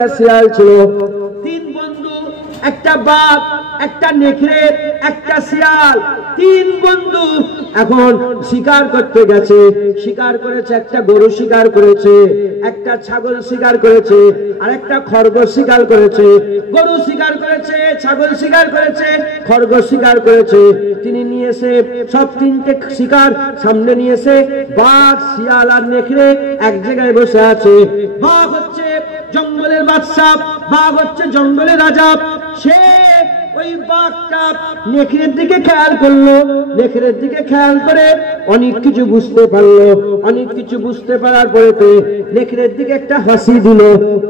শিয়াল ছিল, তিন বন্ধু, একটা বাঘ, একটা নেকড়ে, একটা শিয়াল, তিন বন্ধু এখন শিকার করতে গেছে। শিকার করেছে, একটা গরু শিকার করেছে, একটা ছাগল শিকার করেছে, আর একটা খরগোশ শিকার করেছে। গরু শিকার করেছে, ছাগল শিকার করেছে, খরগোশ শিকার করেছে। তিনি নিয়ে এসে সব তিনটে শিকার সামনে নিয়ে এসে বাঘ, শিয়াল আর নেকড়ে এক জায়গায় বসে আছে। বাঘ হচ্ছে জঙ্গলের বাদশা, বাঘ হচ্ছে জঙ্গলের রাজা। সে ওই বাঘটা নেকড়ের দিকে খেয়াল করলো, নেকড়ের দিকে খেয়াল করে অনেক কিছু বুঝতে পারলো। অনেক কিছু বুঝতে পারার পরে নেকড়ের দিকে একটা হাসি দিল।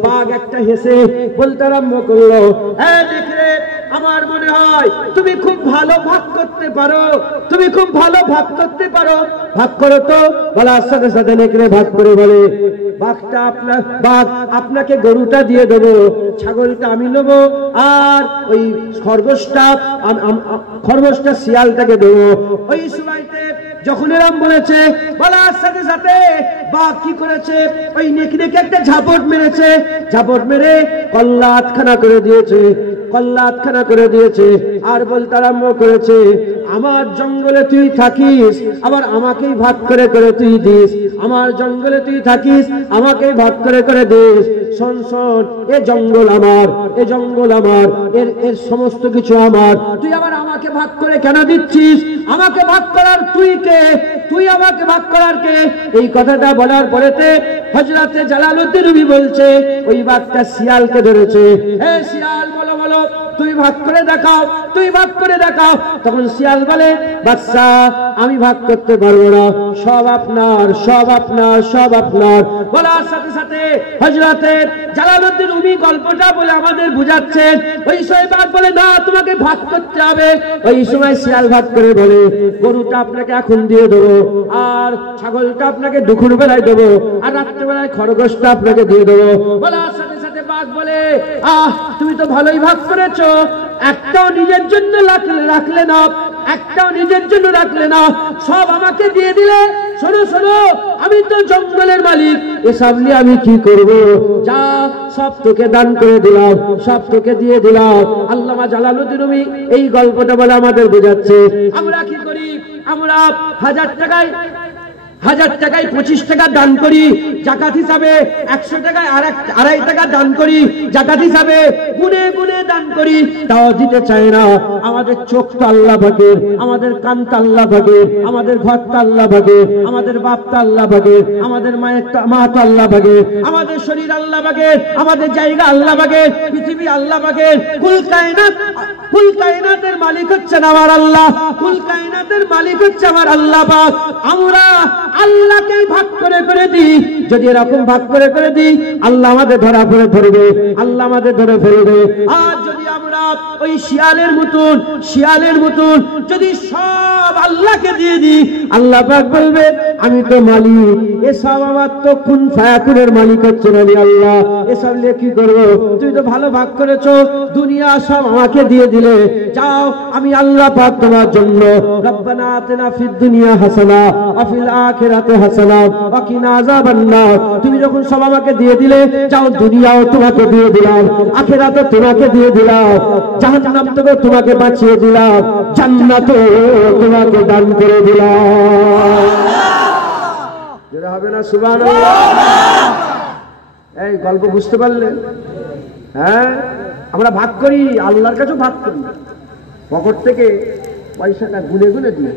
বাঘ একটা হেসে বলতে আরম্ভ করলো, নেকড়ে, আমার মনে হয় তুমি খুব ভালো ভাগ করতে পারো, তুমি খুব ভালো ভাগ করতে পারো, ভাগ করো তো। বলার সাথে সাথে নেকড়ে ভাগ করে বলে, বাঘটা বাঘ আপনাকে গরুটা দিয়ে দেবো, ছাগলটা আমি নেবো, আর ওই খরগোশটা শিয়ালটাকে দেবো। ওই সময়তে যখন এরম বলেছে, বলার সাথে সাথে বাঘ কি করেছে, ওই নেকড়েকে একটা ঝাপট মেরেছে। ঝাপট মেরে কল্লা আটখানা করে দিয়েছে, কল্লা আটখানা করে দিয়েছে। আর বলতে আরম্ভ করেছে, আমার জঙ্গলে তুই থাকিস, আবার আমাকেই ভাগ করে করে তুই দিস। আমার জঙ্গলে তুই থাকিস, আমাকেই ভাগ করে করে দিস। শোন শোন, এ জঙ্গল আমার, এ জঙ্গল আমার, এর সমস্ত কিছু আমার। তুই আবার আমাকে ভাগ করে কেন দিচ্ছিস? আমাকে ভাগ করার তুই কে? তুই আমাকে ভাগ করার কে? এই কথাটা বলার পরেতে হযরতে জালালউদ্দিন রুমি বলছে, ওই বাঘটা শিয়ালকে ধরেছে। শিয়াল, বলো বলো, তুই ভাগ করে দেখাও, তুই ভাগ করে দেখাও। তখন শিয়াল বলে, বাদশা, আমি ভাগ করতে পারবো না, সব আপনার, সব আপনার, সব আপনার। বলার সাথে সাথে হযরতে জালালউদ্দিন রুমি গল্পটা বলে আমাদের বুঝাচ্ছেন। ওই সময় বাঘ বলে, না, তোমাকে ভাগ করতে হবে। ওই সময় শিয়াল ভাগ করে বলে, গরুটা আপনাকে এখন দিয়ে দেবো, আর ছাগলটা আপনাকে দুপুর বেলায় দেবো, আর রাত্রেবেলায় খরগোশটা আপনাকে দিয়ে দেবো। বলার সাথে সাথে বাঘ বলে, তুমি তো ভালোই ভাগ করেছো, একটাও নিজের জন্য রাখলে না, একটাও নিজের জন্য রাখলে না, সব আমাকে দিয়ে দিলে। শোনো শোনো, আমি তো জঙ্গলের মালিক, এসব নিয়ে আমি কি করব? যা, সব তোকে দান করে দিলাম, সব তোকে দিয়ে দিলাম। আল্লামা জালালউদ্দিন রুমি এই গল্পটা বলে আমাদের বোঝাচ্ছে। আমরা কি করি? আমরা 1000 টাকায় 25 টাকা দান করি জাকাত হিসাবে, 100 টাকায় 2.5 টাকা দান করি জাকাত হিসাবে, গুনে গুনে দান করি, তাও দিতে চায় না। আমাদের চোখটা আল্লাহ ভাগের, আমাদের কানটা আল্লাহ ভাগের, আমাদের ঘরটা আল্লাহ ভাগের, আমাদের বাপটা আল্লাহ ভাগের, আমাদের মা তো আল্লাহ ভাগের, আমাদের শরীর আল্লাহ ভাগের, আমাদের জায়গা আল্লাহ ভাগের, পৃথিবী আল্লাহ ভাগের। কুল কায়নাতের মালিক হচ্ছেন আমার আল্লাহ, কুল কায়নাতের মালিক হচ্ছে আমার আল্লাহ পাক। আমরা আল্লাহকেই ভাগ করে করে দিই। যদি এরকম ভাগ করে করে দিই, আল্লাহ আমাদের ধরা পড়ে ধরবে, আল্লাহ আমাদের ধরে ফেলবে। আর যদি আমরা ওই শিয়ালের মতন যদি সব আল্লাহকে দিয়ে দিই, আল্লাহ পাক বলবে, আমি তো মালিক, এসব আমার তো কুন ফায়াকুনের মালিক হচ্ছে আমি আল্লাহ, এসব নিয়ে কি করবো? তুই তো ভালো ভাগ করেছো, দুনিয়া সব আমাকে দিয়ে দিলে, যাও, আমি আল্লাহ পাক তোমার জন্য রব্বানা আতিনা ফিদ দুনিয়া হাসানা ওয়া ফিল আখিরাতি হাসানা ওয়া কিনা আযাবান নার। তুমি যখন সব আমাকে দিয়ে দিলে, যাও, দুনিয়াও তোমাকে দিয়ে দিলাম, আখিরাতও তোমাকে দিয়ে দিলাম, জাহান্নাম থেকে তোমাকে বাঁচিয়ে দিলাম, জান্নাতও তোমাকে দান করে দিলাম। যেটা হবে না সুবহানাল্লাহ। এই গল্প বুঝতে পারলে? হ্যাঁ, আমরা ভাগ করি, আল্লাহর কাছেও ভাগ করি, পকেট থেকে পয়সাটা গুনে গুনে দিই।